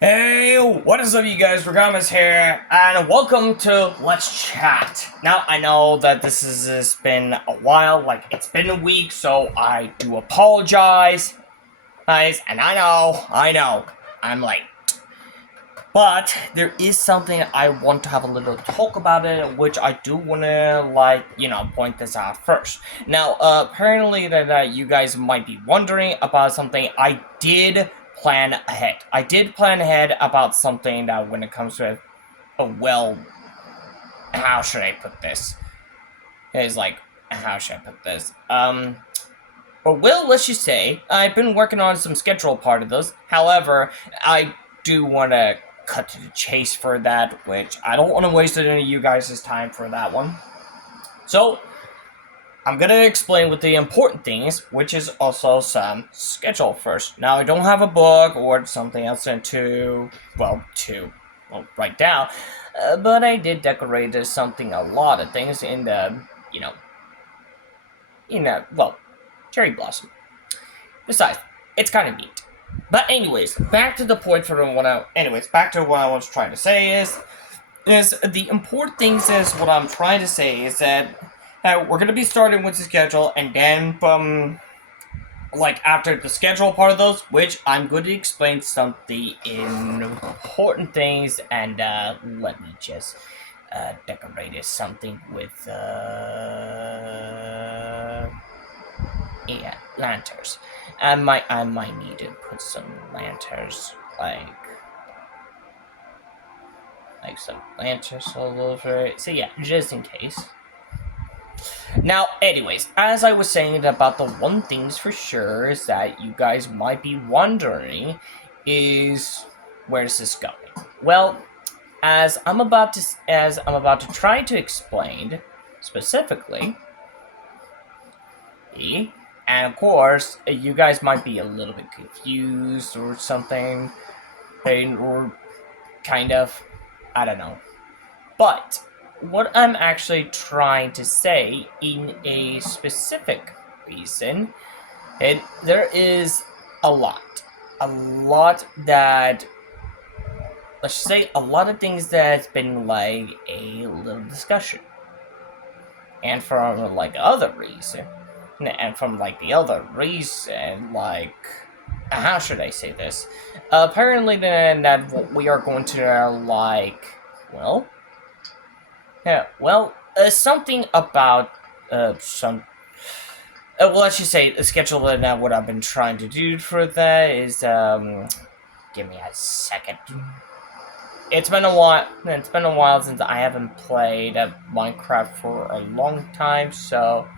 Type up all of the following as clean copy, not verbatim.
Hey, what is up, you guys? Ragamas here, and welcome to Let's Chat. Now, I know that this has been a while, like it's been a week, so I do apologize, guys. And I know, I'm late. But there is something I want to have a little talk about it, which I do want to, point this out first. Now, apparently that you guys might be wondering about something I did plan ahead. I did plan ahead about something that when it comes to, how should I put this? It's like, how should I put this? Let's just say, I've been working on some schedule part of those. However, I do want to cut to the chase for that, which I don't want to waste any of you guys' time for that one. So, I'm going to explain what the important thing is, which is also some schedule first. Now, I don't have a book or something else to write down, but I did decorate a lot of things in the, cherry blossom. Besides, it's kind of neat. But anyways, back to the point back to what I was trying to say is the important things is what I'm trying to say is that we're gonna be starting with the schedule, and then after the schedule part of those, which I'm going to explain some of the important things, and let me just decorate it something with lanterns. I might need to put some lanterns some lanterns all over it. So yeah, just in case. Now, anyways, as I was saying about the one things for sure is that you guys might be wondering is where's this going? Well, as I'm about to try to explain specifically, and of course, you guys might be a little bit confused or something, or kind of, I don't know. But what I'm actually trying to say in a specific reason, and there is a lot that, let's say, a lot of things that's been like a little discussion, and from like other reason, how should I say this? Apparently, then that what we are going to something about some. Let's just say the schedule. And what I've been trying to do for that is give me a second. It's been a while. It's been a while since I haven't played Minecraft for a long time, so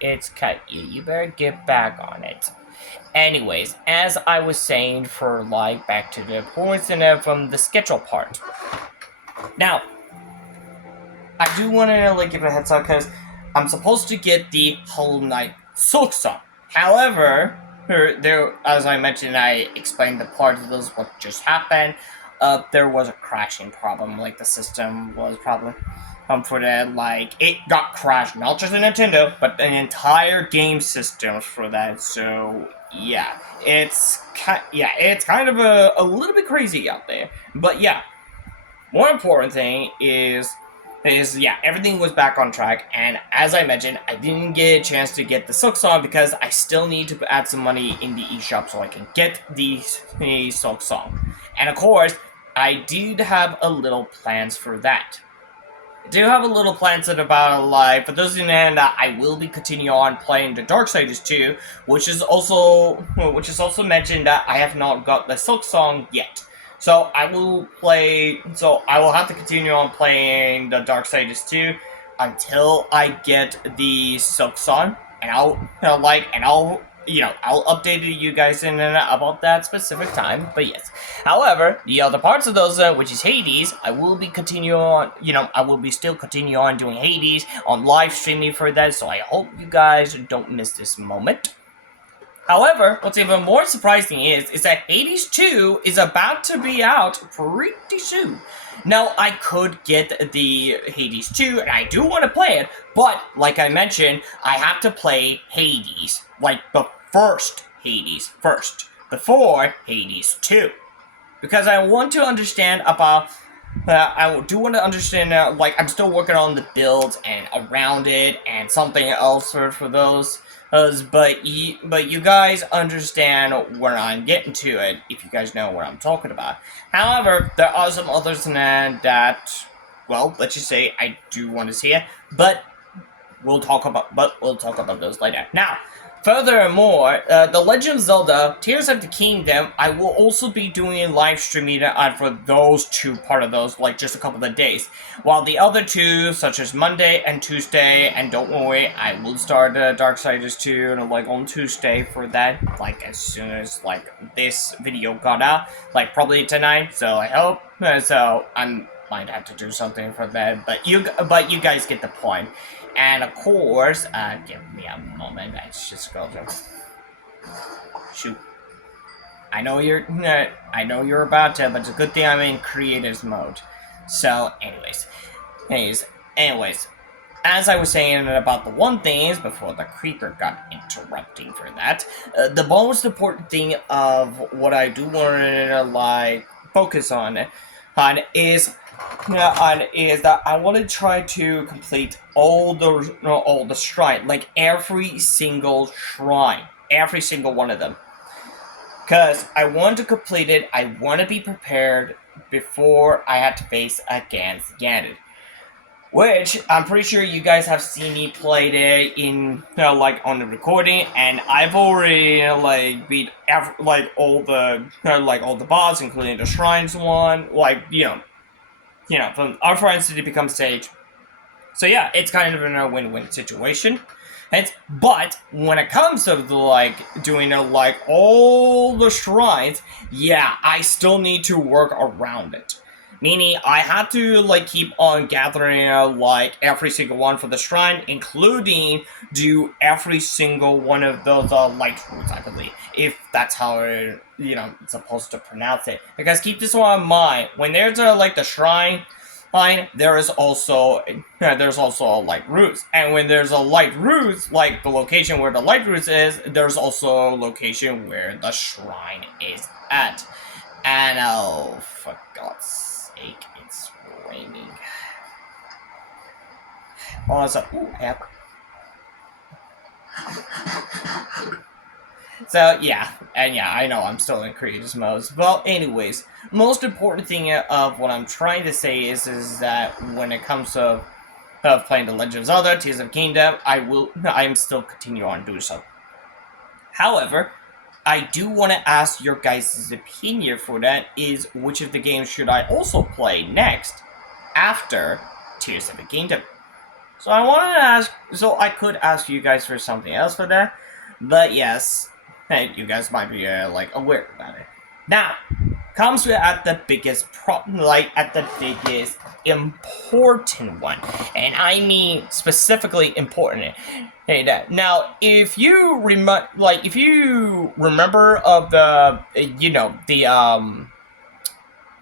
it's kind. You better get back on it. Anyways, as I was saying, for back to the points and from the schedule part. Now, I do want to give a heads up because I'm supposed to get the Hollow Knight Silksong. However, there, as I mentioned, I explained the part of those what just happened. There was a crashing problem. The system was problem for that. It got crashed, not just the Nintendo, but an entire game system for that. So yeah, it's kind of a little bit crazy out there. But yeah, more important thing is everything was back on track, and as I mentioned, I didn't get a chance to get the Silksong because I still need to add some money in the eShop so I can get the Silksong. And of course, I did have a little plans for that. I do have a little plans about for those in the end, I will be continuing on playing the Darksiders 2, which is also mentioned that I have not got the Silksong yet. So I will have to continue on playing the Darksiders 2 until I get the Silksong, and I'll update you guys in about that specific time. But yes, however, the other parts of those, which is Hades, I will be still continue on doing Hades on live streaming for that. So I hope you guys don't miss this moment. However, what's even more surprising is that Hades 2 is about to be out pretty soon. Now, I could get the Hades 2, and I do want to play it, but, like I mentioned, I have to play Hades, the first Hades first, before Hades 2. because I want to understand about. I do want to understand. Like I'm still working on the build and around it, and something else for those. But you guys understand where I'm getting to it if you guys know what I'm talking about. However, there are some others than that. Well, let's just say I do want to see it, but we'll talk about those later. Now, furthermore, The Legend of Zelda: Tears of the Kingdom, I will also be doing live streaming for those two part of those, like just a couple of days. While the other two, such as Monday and Tuesday, and don't worry, I will start Darksiders 2 like on Tuesday for that, like as soon as like this video got out, like probably tonight. So I hope. So I might have to do something for that, but you guys get the point. And of course, give me a moment. I just go to shoot. I know you're about to, but it's a good thing I'm in creative mode. So, anyways, as I was saying about the one thing is before the creeper got interrupting for that, the most important thing of what I do want to like focus on is that I want to try to complete all the shrine, like every single shrine, every single one of them, because I want to complete it. I want to be prepared before I have to face against Ganon, which I'm pretty sure you guys have seen me play it in like on the recording, and I've already like beat all the boss, including the shrines one, from our friends to become sage. So yeah, it's kind of a win-win situation. But when it comes to doing like all the shrines, yeah, I still need to work around it. Meaning, I have to keep on gathering every single one for the shrine, including do every single one of those light roots, I believe, if that's how it's supposed to pronounce it. Because keep this one in mind, when there's the shrine line, there is also light roots, and when there's a light roots, like the location where the light roots is, there's also a location where the shrine is at. And oh, for God's sake, it's raining. Also, yep. So yeah, I know I'm still in creative mode. Well, anyways, most important thing of what I'm trying to say is that when it comes to playing The Legend of Zelda: Tears of the Kingdom, I am still continue on doing so. However, I do want to ask your guys' opinion for that is which of the games should I also play next after Tears of the Kingdom. So I could ask you guys for something else for that, but yes, hey, you guys might be aware about it. Now, comes at the biggest important one, and I mean specifically important. Hey, now if you remember of the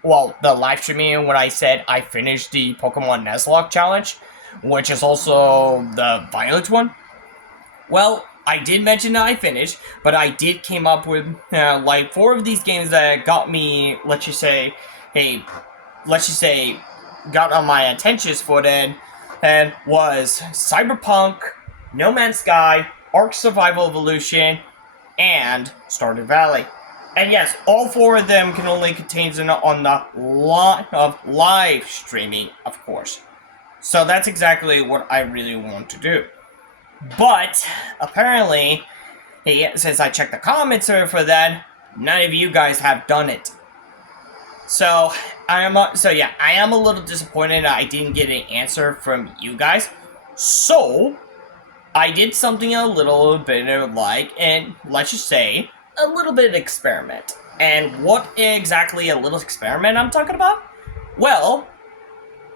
the live streaming when I said I finished the Pokemon Nuzlocke challenge, which is also the Violet one. Well, I did mention that I finished, but I did came up with 4 of these games that got me, got on my attentions for then, and was Cyberpunk, No Man's Sky, Ark Survival Evolution, and Stardew Valley. And yes, all 4 of them can only contain on the lot of live streaming, of course. So that's exactly what I really want to do. But apparently, since I checked the comments for that, none of you guys have done it. So I am a little disappointed I didn't get an answer from you guys. So I did something a little bit and let's just say a little bit of experiment. And what exactly a little experiment I'm talking about? Well,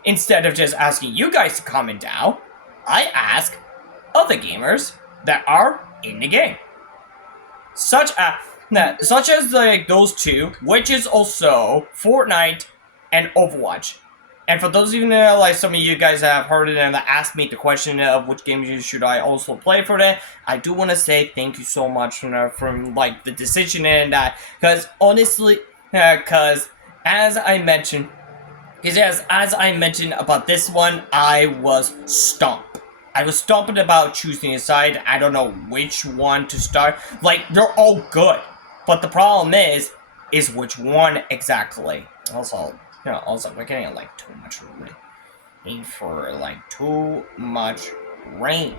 instead of just asking you guys to comment down, I ask other gamers that are in the game, such as those two, which is also Fortnite and Overwatch. And for those of you some of you guys have heard it and asked me the question of which games should I also play for that, I do want to say thank you so much from the decision and that, because honestly, Because as I mentioned, as I mentioned about this one, I was stumped. I was stumped about choosing a side. I don't know which one to start. Like, they're all good. But the problem is which one exactly. Also, we're getting like too much rain for like too much rain.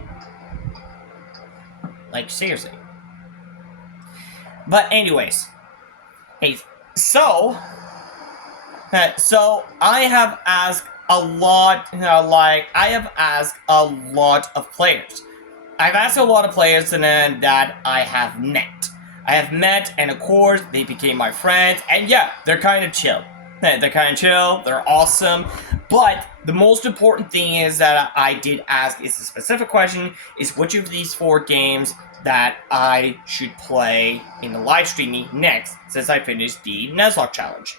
Like, seriously. But anyways, hey, so I have asked a lot, I have asked a lot of players. I've asked a lot of players and then that I have met. And of course, they became my friends, and yeah, they're kind of chill. They're awesome, but the most important thing is that I did ask is a specific question, is which of these 4 games that I should play in the live streaming next, since I finished the Nuzlocke challenge.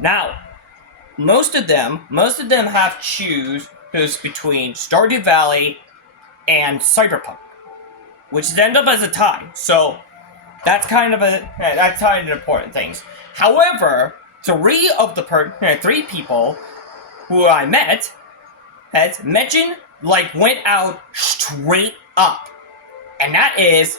Now, most of them have choose between Stardew Valley and Cyberpunk, which end up as a tie. So that's kind of an important thing. However, 3 of the 3 people who I met has mentioned went out straight up, and that is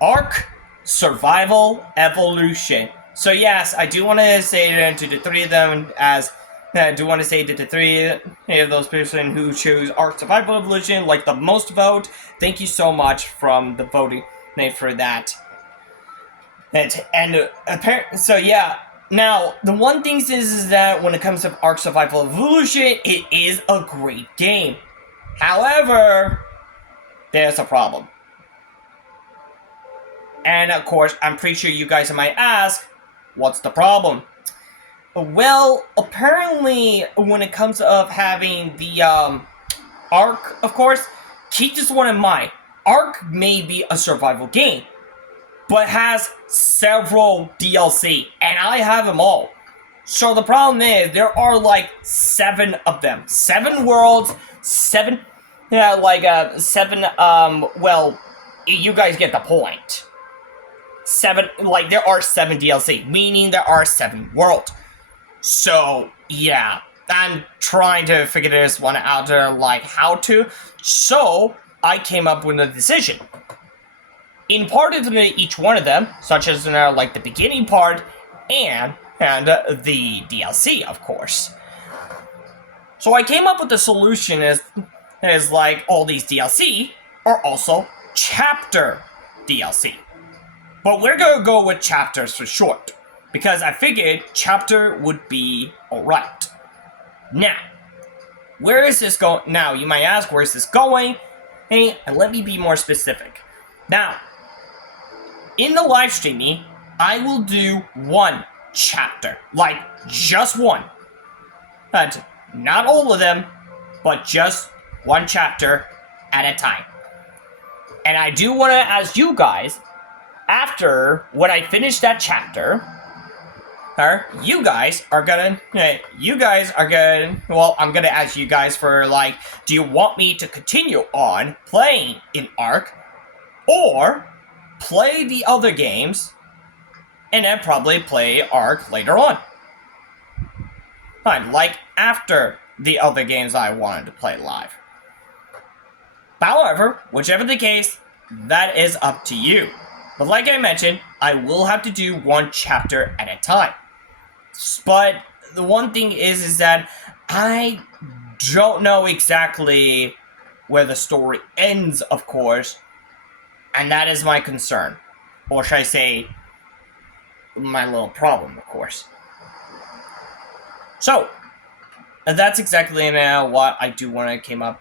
Ark Survival Evolution. So yes, I do want to say to the 3 of them as I do want to say that the 3 of those person who chose Ark Survival Evolution, like the most vote, thank you so much from the voting for that. And apparently, so yeah. Now, the one thing is that when it comes to Ark Survival Evolution, it is a great game. However, there's a problem. And of course, I'm pretty sure you guys might ask, what's the problem? Well, apparently, when it comes of having the Ark, of course, keep this one in mind. Ark may be a survival game, but has several DLC, and I have them all. So the problem is, there are 7 of them. 7 worlds, 7, well, you guys get the point. 7, there are 7 DLC, meaning there are 7 worlds. So, yeah, I'm trying to figure this one out, how to. So, I came up with a decision. In part of each one of them, such as the beginning part and the DLC, of course. So I came up with the solution as all these DLC are also chapter DLC. But we're gonna go with chapters for short, because I figured chapter would be alright. Now, where is this going? Now, you might ask, where is this going? Hey, and let me be more specific. Now, in the live streaming, I will do 1 chapter. Just 1. But not all of them, but just 1 chapter at a time. And I do want to ask you guys, after when I finish that chapter, you guys are gonna, well, I'm gonna ask you guys for, do you want me to continue on playing in Ark, or play the other games, and then probably play Ark later on? Fine, after the other games I wanted to play live. However, whichever the case, that is up to you. But like I mentioned, I will have to do 1 chapter at a time. But the one thing is that I don't know exactly where the story ends, of course, and that is my concern. Or should I say, my little problem, of course. So, that's exactly what I do want to come up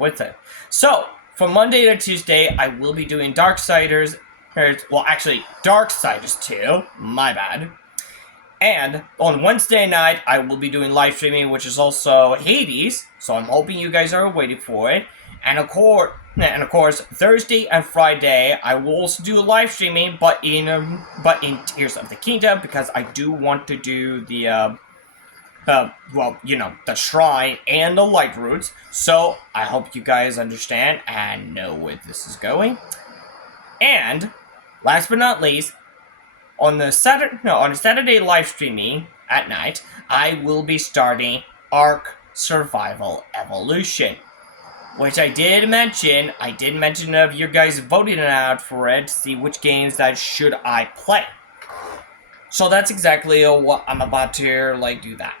with it. So, from Monday to Tuesday, I will be doing Darksiders. Well, actually, Darksiders 2. My bad. And on Wednesday night, I will be doing live streaming, which is also Hades. So I'm hoping you guys are waiting for it. And of course, Thursday and Friday, I will also do a live streaming, but in Tears of the Kingdom, because I do want to do the the shrine and the light roots. So I hope you guys understand and know where this is going. And last but not least, on the Saturday live streaming at night, I will be starting Ark Survival Evolution, which I did mention. I did mention of you guys voting out for it to see which games that should I play. So that's exactly what I'm about to do that.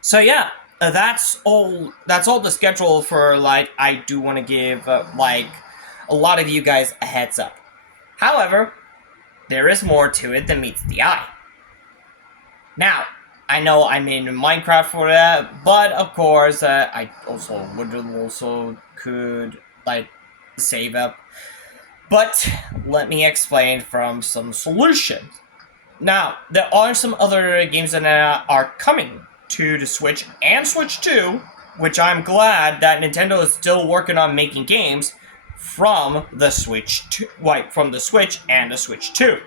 So yeah, that's all the schedule for I do want to give a lot of you guys a heads up. However, there is more to it than meets the eye. Now, I know I'm in Minecraft for that, but of course, I could save up. But let me explain from some solutions. Now, there are some other games that are coming to the Switch and Switch 2, which I'm glad that Nintendo is still working on making games from the Switch 2, from the Switch and the Switch 2.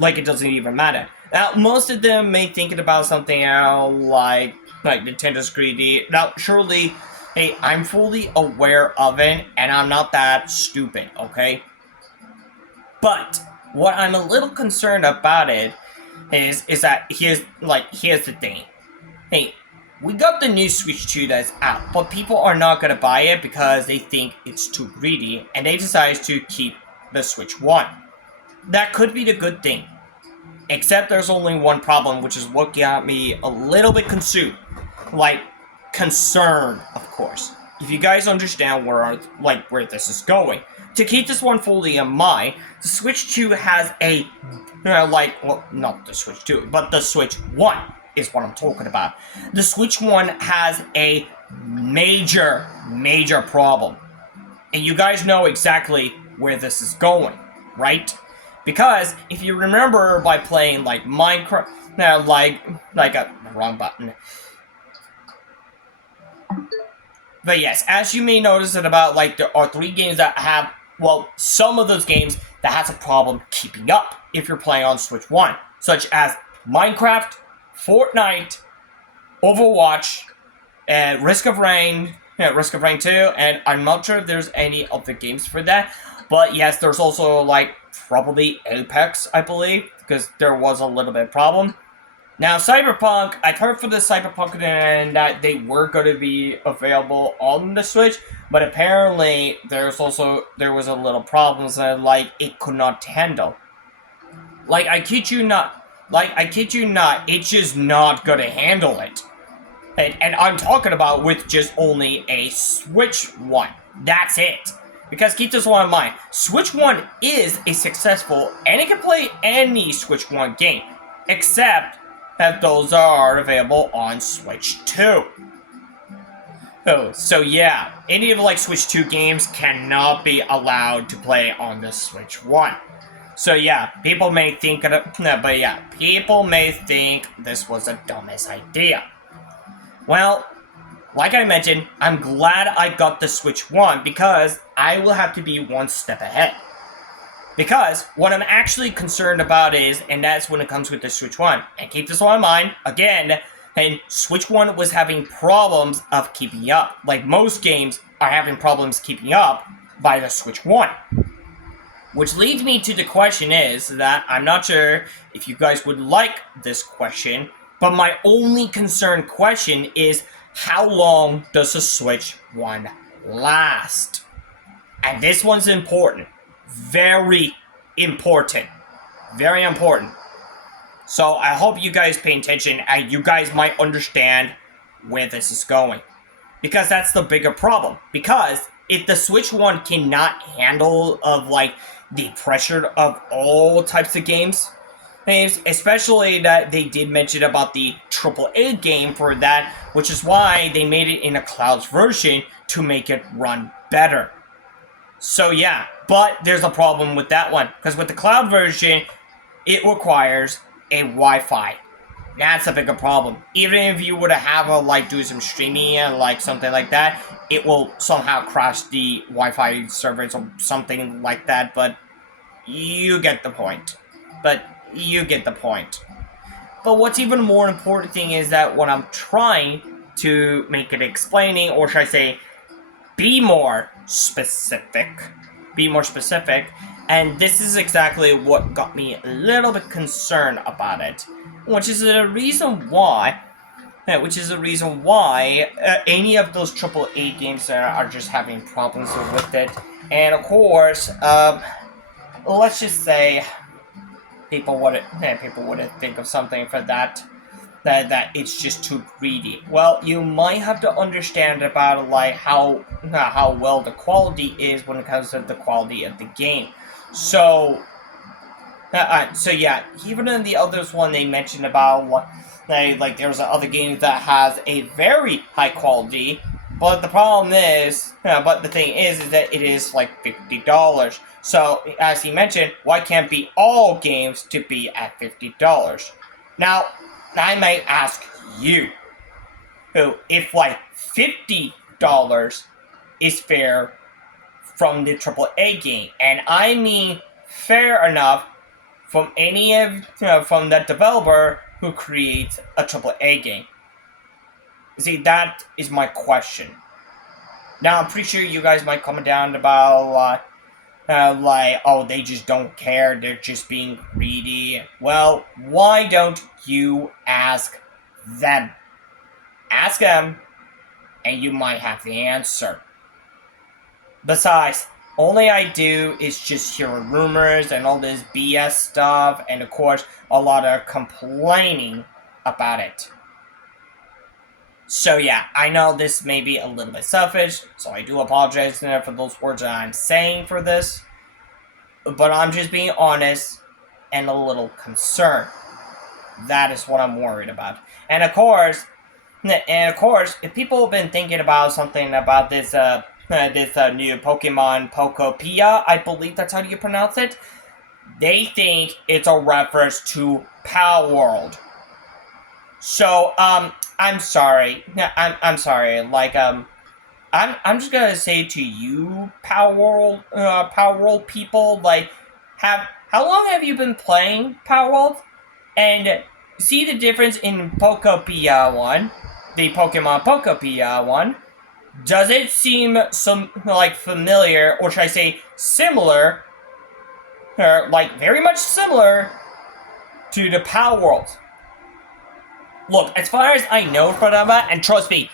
It doesn't even matter. Now, most of them may thinking about something else, like Nintendo's greedy. Now, surely, hey, I'm fully aware of it, and I'm not that stupid, okay? But what I'm a little concerned about it is that here's the thing. Hey, we got the new Switch 2 that's out, but people are not gonna buy it because they think it's too greedy, and they decide to keep the Switch 1. That could be the good thing. Except there's only one problem, which is what got me a little bit consumed. Concerned, of course. If you guys understand where this is going. To keep this one fully in mind, the Switch 2 has a, not the Switch 2, but the Switch 1 is what I'm talking about. The Switch 1 has a major problem. And you guys know exactly where this is going, right? Because if you remember by playing Minecraft, wrong button. But yes, as you may notice that about there are 3 games that have, some of those games that has a problem keeping up if you're playing on Switch 1, such as Minecraft, Fortnite, Overwatch, and Risk of Rain 2, and I'm not sure if there's any other games for that. But yes, there's also probably Apex, I believe, because there was a little bit of problem. Now, Cyberpunk, I've heard for the Cyberpunk and that they were going to be available on the Switch, but apparently there was a little problems that it could not handle. I kid you not, it's just not going to handle it. And I'm talking about with just only a Switch 1. That's it. Because keep this one in mind, Switch 1 is a successful, and it can play any Switch 1 game, except that those are available on Switch 2. So yeah, any of Switch 2 games cannot be allowed to play on the Switch 1. So yeah, people may think this was the dumbest idea. Well, like I mentioned, I'm glad I got the Switch 1 because I will have to be one step ahead. Because what I'm actually concerned about is, and that's when it comes with the Switch 1, and keep this one in mind, again, and Switch 1 was having problems of keeping up. Most games are having problems keeping up by the Switch 1. Which leads me to the question is that I'm not sure if you guys would like this question, but my only concerned question is, how long does the Switch 1 last? And this one's important. Very important. Very important. So I hope you guys pay attention and you guys might understand where this is going. Because that's the bigger problem. Because if the Switch 1 cannot handle of the pressure of all types of games, especially that they did mention about the AAA game for that, which is why they made it in a cloud version to make it run better. So yeah, but there's a problem with that one, because with the cloud version, it requires a Wi-Fi. That's a bigger problem. Even if you were to have do some streaming and something like that, it will somehow crash the Wi-Fi servers or something like that, but you get the point. But what's even more important thing is that what I'm trying to make it explaining, or should I say, be more specific, And this is exactly what got me a little bit concerned about it, which is the reason why any of those AAA games are just having problems with it. And of course, let's just say people wouldn't think of something for that. That it's just too greedy. Well, you might have to understand about like how well the quality is when it comes to the quality of the game. So, so yeah, even in the others one they mentioned about like there's other game that has a very high quality, but the problem is, but the thing is that it is like $50. So as he mentioned, why can't be all games to be at $50? Now, I might ask you, if like $50 is fair from the AAA game, and I mean fair enough from any of from the developer who creates a AAA game. See, that is my question. Now, I'm pretty sure you guys might comment down about like, oh, they just don't care, they're just being greedy. Well, why don't you ask them? Ask them, and you might have the answer. Besides, only I do is just hear rumors and all this BS stuff, and of course, a lot of complaining about it. So yeah, I know this may be a little bit selfish, so I do apologize for those words that I'm saying for this. But I'm just being honest and a little concerned. That is what I'm worried about. And of course, if people have been thinking about something about this new Pokemon Pokopia, I believe that's how you pronounce it, they think it's a reference to Palworld. So, I'm sorry. I'm sorry. Like, I'm just gonna say to you, Palworld people, like, how long have you been playing Palworld? And see the difference in Pokopia 1, the Pokemon Pokopia 1. Does it seem like familiar, or should I say similar, or like very much similar to the Palworld? Look, as far as I know for them, and trust me,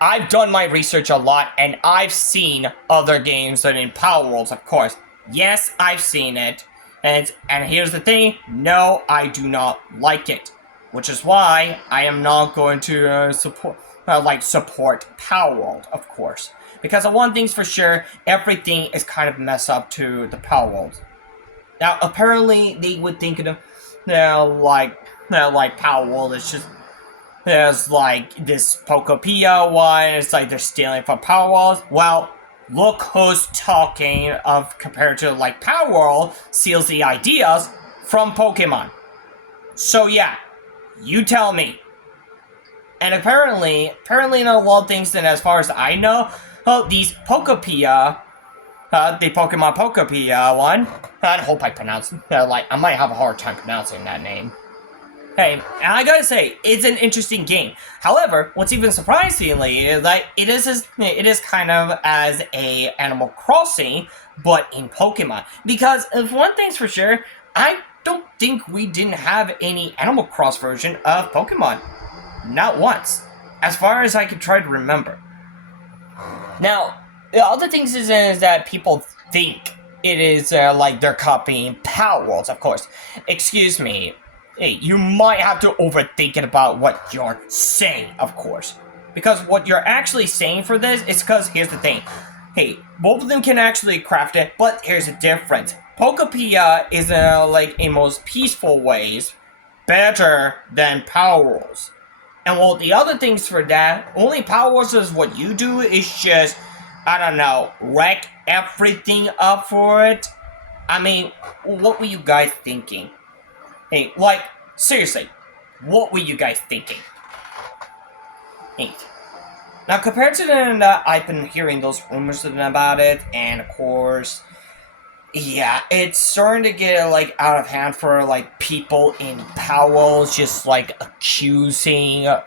I've done my research a lot, and I've seen other games than in Palworlds, of course. Yes, I've seen it, and here's the thing, no, I do not like it, which is why I am not going to support Palworld, of course. Because one thing's for sure, everything is kind of messed up to the Palworld. Now, apparently, they would think of like Palworld is just, there's like this Pokopia one, it's like they're stealing from Palworld. Well, look who's talking of compared to like Palworld steals the ideas from Pokemon. So yeah, you tell me. And apparently in a lot of things, then as far as I know, these Pokopia, the Pokemon Pokopia one, I hope I pronounce it, like, I might have a hard time pronouncing that name. Hey, and I gotta say, it's an interesting game. However, what's even surprisingly is that it is kind of as a Animal Crossing, but in Pokemon. Because if one thing's for sure, I don't think we didn't have any Animal Cross version of Pokemon. Not once. As far as I can try to remember. Now, the other things is that people think it is like they're copying Palworlds, of course. Excuse me. Hey, you might have to overthink it about what you're saying, of course. Because what you're actually saying for this is because, here's the thing. Hey, both of them can actually craft it, but here's the difference. Pokopia is like in most peaceful ways better than Palworlds. And well, the other things for that, only Palworlds is what you do is just, I don't know, wreck everything up for it. I mean, what were you guys thinking? Hey, like, seriously, what were you guys thinking? Hey. Now, compared to the, I've been hearing those rumors about it, and of course, yeah, it's starting to get, like, out of hand for, like, people in Palworlds just, like, accusing a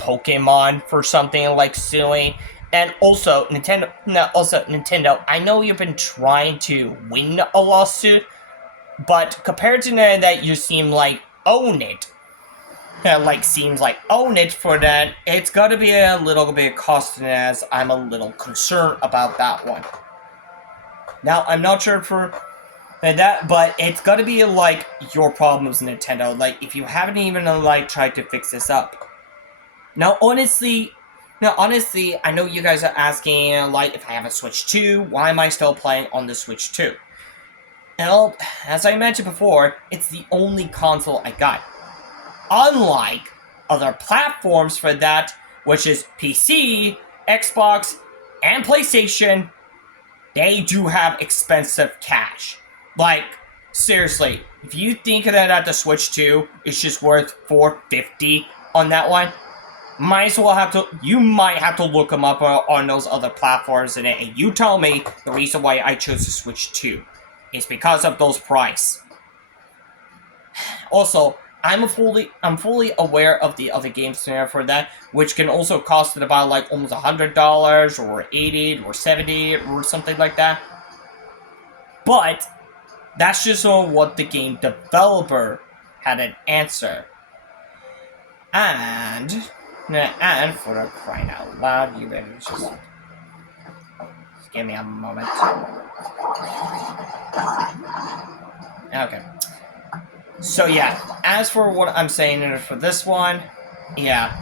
Pokemon for something, like, silly. And also, Nintendo, I know you've been trying to win a lawsuit, but compared to that, you seem like own it. Seems like own it for that. It's gotta be a little bit costing, as I'm a little concerned about that one. Now, I'm not sure for that, but it's gotta be like your problems, Nintendo. Like, if you haven't even like tried to fix this up. Now, honestly, I know you guys are asking, like, if I have a Switch 2, why am I still playing on the Switch 2? Well, as I mentioned before, it's the only console I got. Unlike other platforms for that, which is PC, Xbox, and PlayStation, they do have expensive cash. Like, seriously, if you think that the Switch 2 is just worth $450 on that one, you might have to look them up on those other platforms, and you tell me the reason why I chose the Switch 2 is because of those price. Also, I'm fully aware of the other games there for that, which can also cost it about like almost $100 or $80 or $70 or something like that. But that's just what the game developer had an answer. And for the crying out loud, you better just give me a moment. Okay. So yeah, as for what I'm saying for this one, yeah.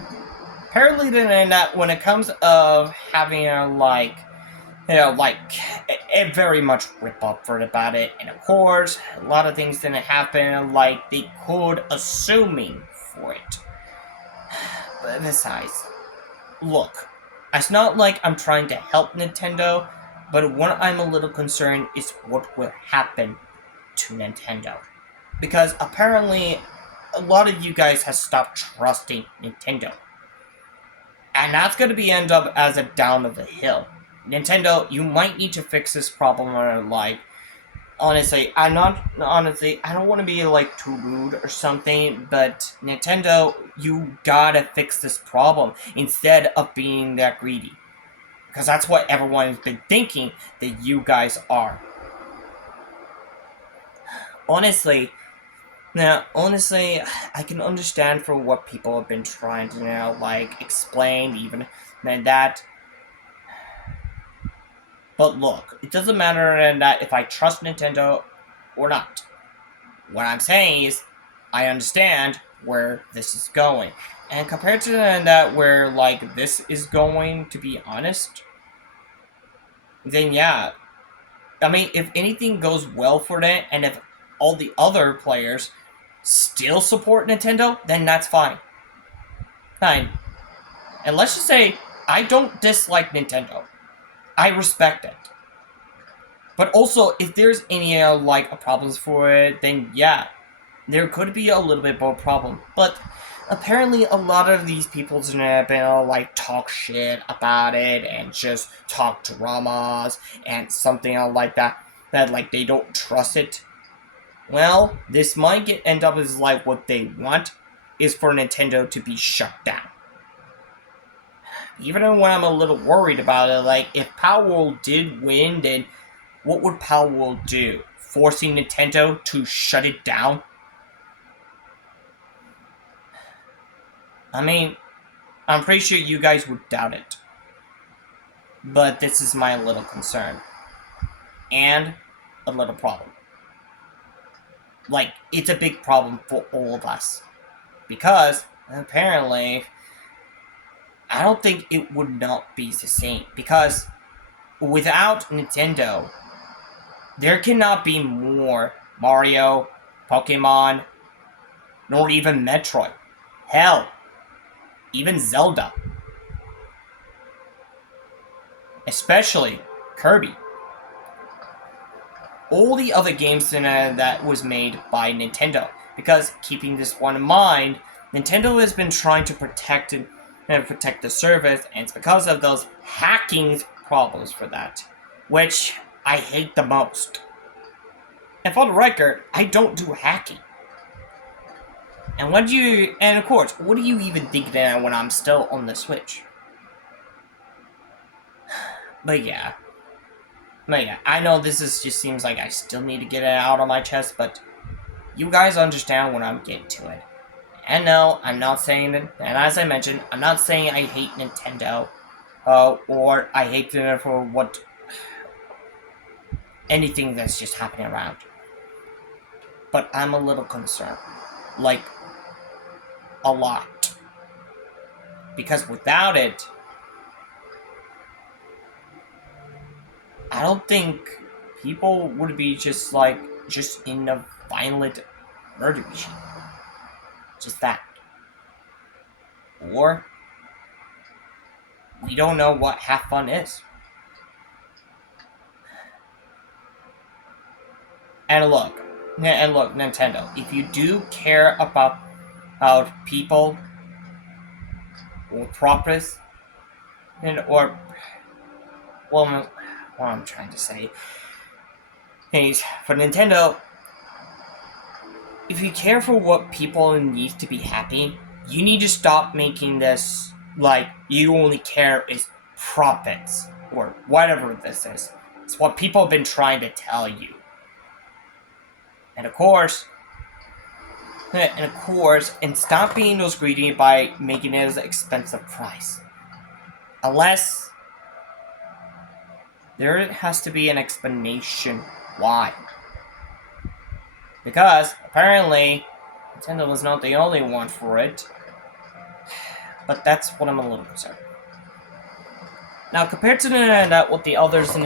Apparently that when it comes of having a it very much rip up for about it, and of course, a lot of things didn't happen like they could assuming for it. But besides, look, it's not like I'm trying to help Nintendo, but what I'm a little concerned is what will happen to Nintendo. Because apparently, a lot of you guys have stopped trusting Nintendo. And that's going to be end up as a down of the hill. Nintendo, you might need to fix this problem, or honestly, I don't want to be like too rude or something, but Nintendo, you gotta fix this problem instead of being that greedy. Because that's what everyone has been thinking that you guys are. Honestly, I can understand for what people have been trying to, explain, even that. But look, it doesn't matter that if I trust Nintendo or not. What I'm saying is, I understand where this is going. And compared to that where, this is going, to be honest, then yeah. I mean, if anything goes well for it, and if all the other players still support Nintendo, then that's fine. Fine. And let's just say, I don't dislike Nintendo. I respect it. But also, if there's any, problems for it, then yeah, there could be a little bit more problem. But apparently, a lot of these people have been, talk shit about it and just talk dramas and something like that, they don't trust it. Well, this might end up as, what they want is for Nintendo to be shut down. Even when I'm a little worried about it, if Palworld did win, then what would Palworld do? Forcing Nintendo to shut it down? I mean, I'm pretty sure you guys would doubt it. But this is my little concern. And a little problem. It's a big problem for all of us. Because, apparently, I don't think it would not be the same. Because without Nintendo, there cannot be more Mario, Pokemon, nor even Metroid. Hell, even Zelda. Especially Kirby. All the other games that was made by Nintendo. Because, keeping this one in mind, Nintendo has been trying to protect the service, and it's because of those hacking problems for that, which I hate the most. And for the record, I don't do hacking. And of course, what do you even think when I'm still on the Switch? But yeah. But yeah, I know just seems like I still need to get it out of my chest, but you guys understand when I'm getting to it. And no, I'm not saying it, and as I mentioned, I'm not saying I hate Nintendo, or I hate them for anything that's just happening around. But I'm a little concerned. Like, a lot. Because without it, I don't think people would be just in a violent murder machine. Just that. Or, we don't know what half fun is. And look, Nintendo, if you do care about people or properties, or well, what I'm trying to say is for Nintendo, if you care for what people need to be happy, you need to stop making this like you only care is profits or whatever this is. It's what people have been trying to tell you. And of course, and stop being those greedy by making it as an expensive price. Unless there has to be an explanation why. Because apparently Nintendo was not the only one for it. But that's what I'm a little concerned. Now, compared to what the others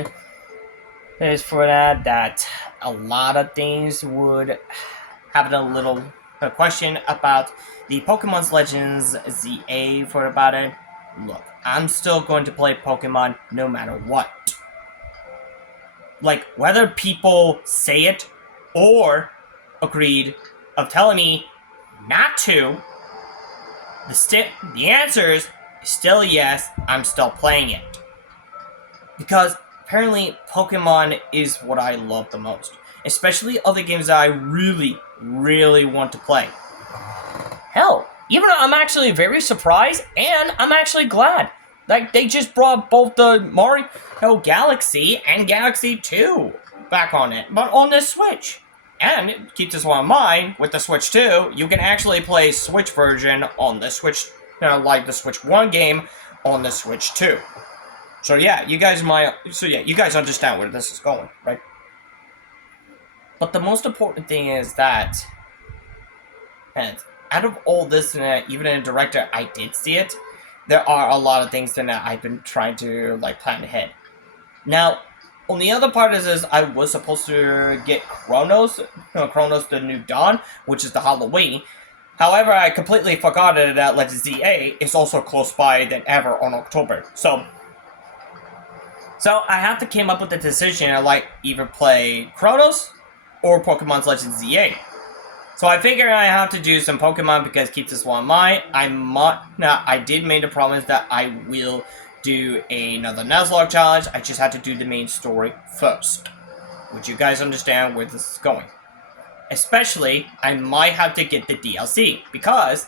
is for that a lot of things would have a little question about the Pokemon Legends ZA for about it. Look, I'm still going to play Pokemon no matter what. Like, whether people say it or agreed of telling me not to, the answer is still yes, I'm still playing it. Because apparently Pokemon is what I love the most. Especially other games that I really, really want to play. Hell, even I'm actually very surprised and I'm actually glad. Like, they just brought both the Mario Galaxy and Galaxy 2 back on it, but on the Switch. And keep this one in mind, with the Switch 2, you can actually play Switch version on the Switch, like the Switch 1 game on the Switch 2. So yeah, you guys understand where this is going, right? But the most important thing is that, and out of all this, even in a director, I did see it, there are a lot of things that I've been trying to plan ahead. Now, on the other part is I was supposed to get Chronos the New Dawn, which is the Halloween. However, I completely forgot that Legends ZA is also close by than ever on October. So I have to come up with a decision either play Chronos or Pokemon Legends ZA. So I figured I have to do some Pokemon because keep this one in mind. I did make a promise that I will do another Nuzlocke challenge. I just had to do the main story first. Would you guys understand where this is going? Especially, I might have to get the DLC because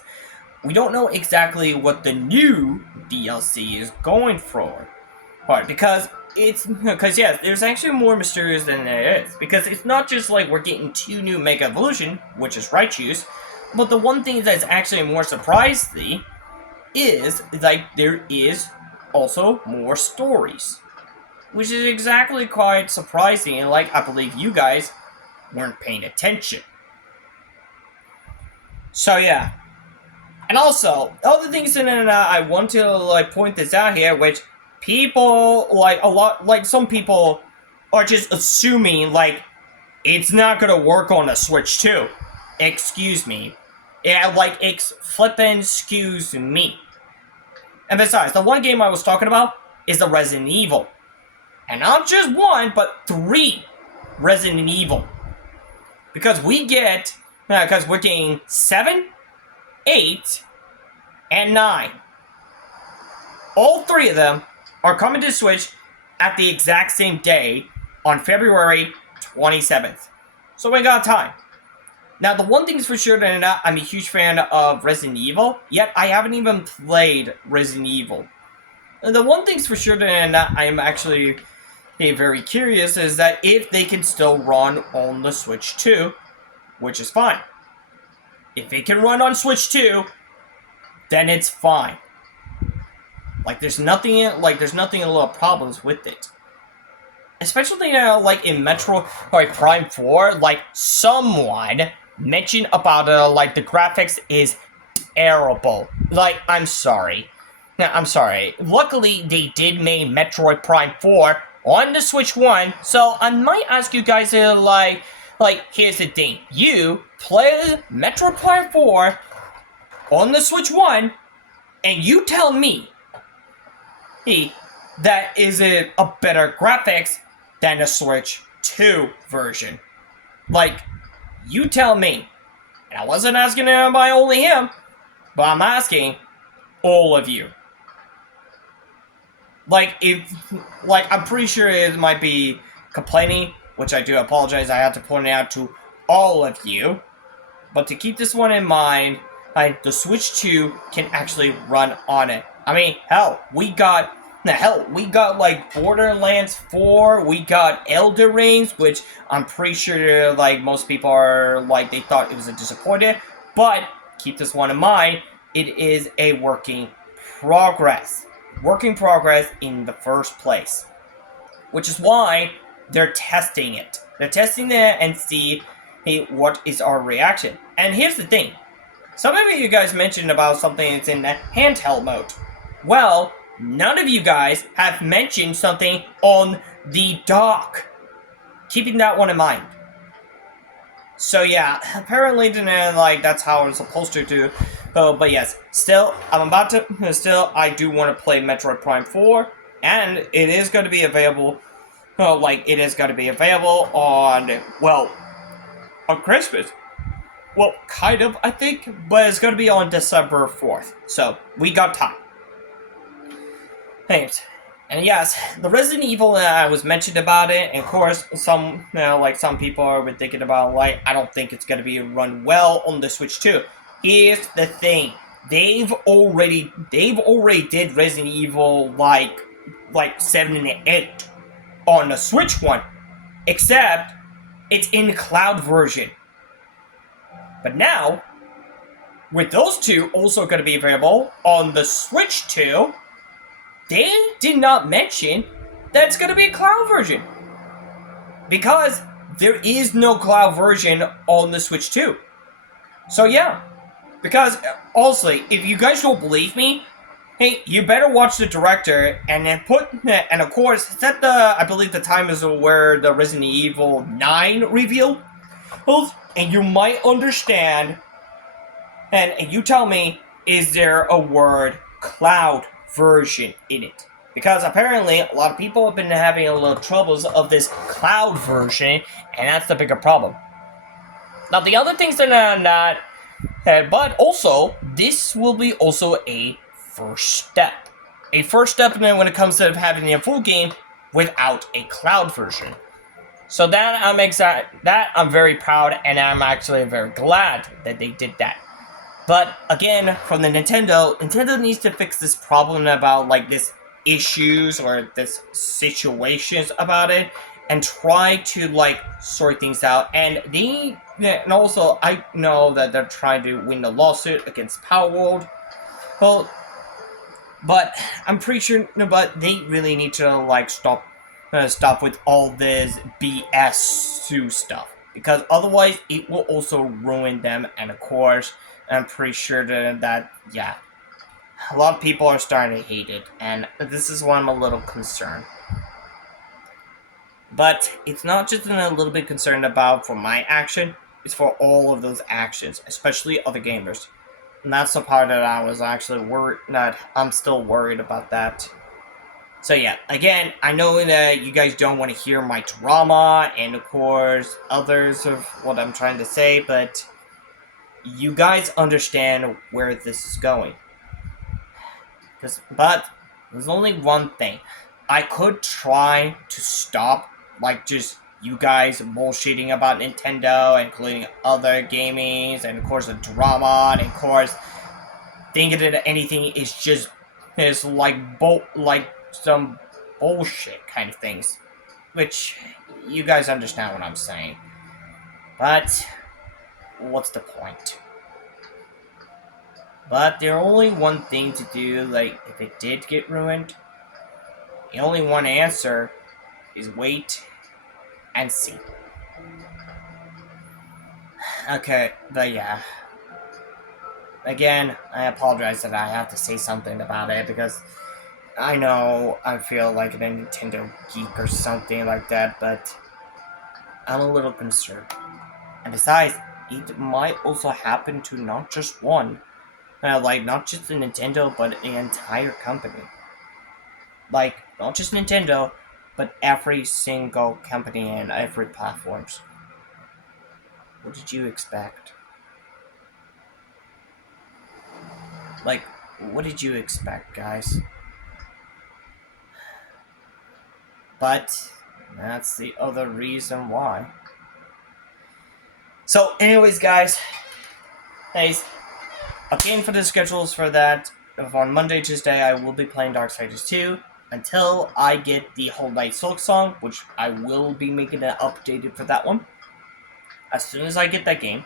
we don't know exactly what the new DLC is going for. Right, because yes, there's actually more mysterious than there is. Because it's not just we're getting 2 new Mega Evolution, which is Raichus, but the one thing that's actually more surprising is there is also more stories, which is exactly quite surprising. And I believe you guys weren't paying attention. So yeah, and also other things that I want to point this out here, which people some people are just assuming it's not gonna work on the Switch 2. Excuse me. Yeah, excuse me. And besides, the one game I was talking about is the Resident Evil. And not just 1, but 3 Resident Evil. Because we're getting 7, 8, and 9. All 3 of them are coming to Switch at the exact same day on February 27th. So we got time. Now, the one thing's for sure that I'm a huge fan of Resident Evil, yet I haven't even played Resident Evil. The one thing's for sure, and I am actually very curious, is that if they can still run on the Switch 2, which is fine. If it can run on Switch 2, then it's fine. Like there's nothing a lot of problems with it. Especially like in Metroid Prime 4, like someone mentioned about like the graphics is terrible. Like I'm sorry. Now I'm sorry. Luckily they did make Metroid Prime 4 on the Switch 1, so I might ask you guys like here's the thing. You play Metroid Prime 4 on the Switch 1 and you tell me that is a better graphics than the Switch 2 version. Like, you tell me. And I wasn't asking by only him, but I'm asking all of you. Like, I'm pretty sure it might be complaining, which I do apologize. I have to point it out to all of you. But to keep this one in mind, the Switch 2 can actually run on it. I mean, hell, we got like Borderlands 4, we got Elden Rings, which I'm pretty sure like most people are like they thought it was a disappointment, but keep this one in mind, it is a working progress in the first place, which is why they're testing it. They're testing it and see what is our reaction. And here's the thing. Some of you guys mentioned about something that's in the handheld mode. Well, none of you guys have mentioned something on the dock. Keeping that one in mind. So yeah, apparently like that's how it's supposed to do. But yes, still, I do want to play Metroid Prime 4, and it is going to be available. It is going to be available on Christmas. Well, kind of, I think, but it's going to be on December 4th. So we got time. Thanks. And yes, the Resident Evil was mentioned about it, and of course, some people are thinking about I don't think it's gonna be run well on the Switch 2. Here's the thing: they've already did Resident Evil like 7 and 8 on the Switch 1, except it's in the cloud version. But now, with those two also gonna be available on the Switch 2. They did not mention that it's going to be a cloud version. Because there is no cloud version on the Switch 2. So yeah. Because, honestly, if you guys don't believe me, hey, you better watch the director and then and of course, set I believe the time is where the Resident Evil 9 reveal. And you might understand, and you tell me, is there a word cloud version in it? Because apparently a lot of people have been having a little troubles of this cloud version, and that's the bigger problem. Now the other things that are not, but also this will be also a first step when it comes to having a full game without a cloud version. So that I'm very proud, and I'm actually very glad that they did that. But again, from the Nintendo needs to fix this problem about this issues or this situations about it, and try to sort things out. And also I know that they're trying to win the lawsuit against Palworld. Well, but I'm pretty sure, but they really need to stop with all this BS stuff, because otherwise it will also ruin them. And of course, I'm pretty sure that a lot of people are starting to hate it, and this is why I'm a little concerned. But it's not just a little bit concerned about for my action, it's for all of those actions, especially other gamers. And that's the part that I was actually worried, that I'm still worried about that. So yeah, again, I know that you guys don't want to hear my drama, and of course, others of what I'm trying to say, but you guys understand where this is going. But there's only one thing. I could try to stop, just you guys bullshitting about Nintendo, including other gamings, and of course the drama, and of course thinking that anything is just is like some bullshit kind of things, which you guys understand what I'm saying. But what's the point? But there's only one thing to do, like, if it did get ruined, the only one answer is wait and see. Okay, but yeah. Again, I apologize that I have to say something about it, because I know I feel like a Nintendo geek or something like that, but I'm a little concerned. And besides, it might also happen to not just one. Like, not just the Nintendo, but an entire company. Like, not just Nintendo, but every single company and every platforms. What did you expect? Like, what did you expect, guys? But that's the other reason why. So, anyways, guys, thanks again for the schedules for that. On Monday, Tuesday, I will be playing Darksiders 2 until I get the Whole Night Silksong, which I will be making an updated for that one as soon as I get that game.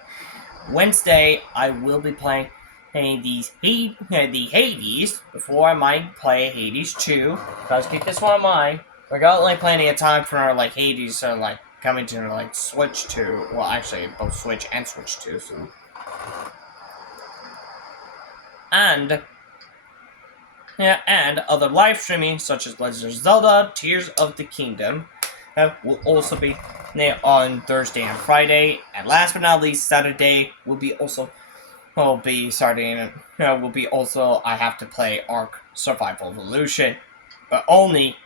Wednesday, I will be playing the Hades before I might play Hades 2. Because keep this one in mind, we got like plenty of time for like Hades to like coming to like Switch 2. Well, actually, both Switch and Switch 2. So, and other live streaming such as Legend of Zelda: Tears of the Kingdom will also be on Thursday and Friday. And last but not least, Saturday will be also I have to play Ark Survival Evolution, but only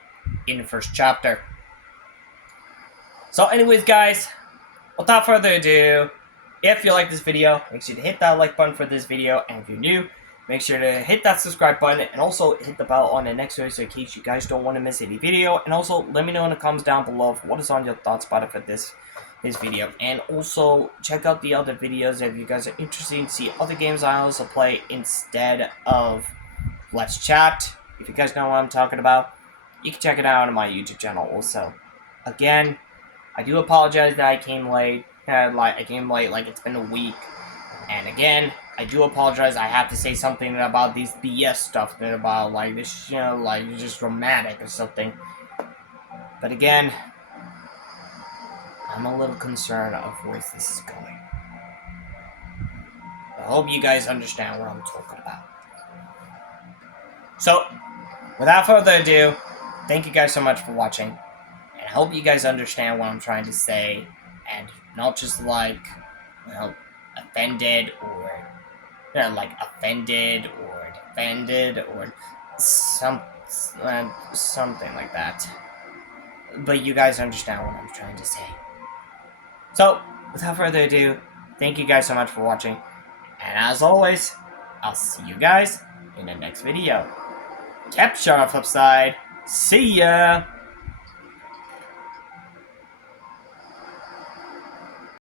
in the first chapter. So anyways, guys, without further ado, if you like this video, make sure to hit that like button for this video, and if you're new, make sure to hit that subscribe button, and also hit the bell on the next video so in case you guys don't want to miss any video. And also, let me know in the comments down below what is on your thoughts about it for this video. And also, check out the other videos if you guys are interested in see other games I also play instead of Let's Chat. If you guys know what I'm talking about, you can check it out on my YouTube channel also. Again, I do apologize that I came late. I came late, like it's been a week. And again, I do apologize. I have to say something about these BS stuff about like this, like just dramatic or something. But again, I'm a little concerned of where this is going. I hope you guys understand what I'm talking about. So, without further ado, thank you guys so much for watching. And I hope you guys understand what I'm trying to say. And not just like, offended or offended or defended or something like that. But you guys understand what I'm trying to say. So, without further ado, thank you guys so much for watching. And as always, I'll see you guys in the next video. Capture on the flip side. See ya!